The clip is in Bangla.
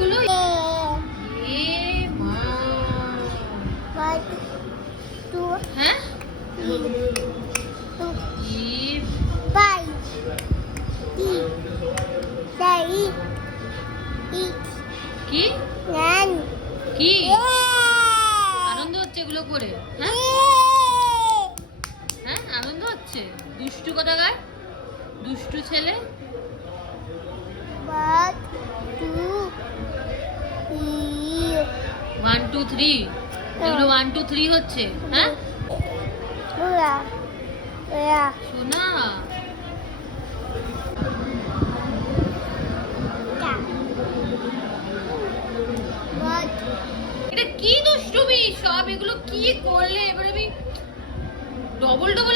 এগুলো? এ মা, হ্যাঁ কি কি আনন্দ হচ্ছে এগুলো করে? হ্যাঁ হ্যাঁ আনন্দ হচ্ছে। দুষ্টু কোথাকার, দুষ্টু ছেলে। 1 2 3 এগুলো 1 2 3 হচ্ছে। হ্যাঁ সোনা, এটা কি দুষ্টুমি সব? এগুলো কি করলে? এবারে আমি ডবল ডবল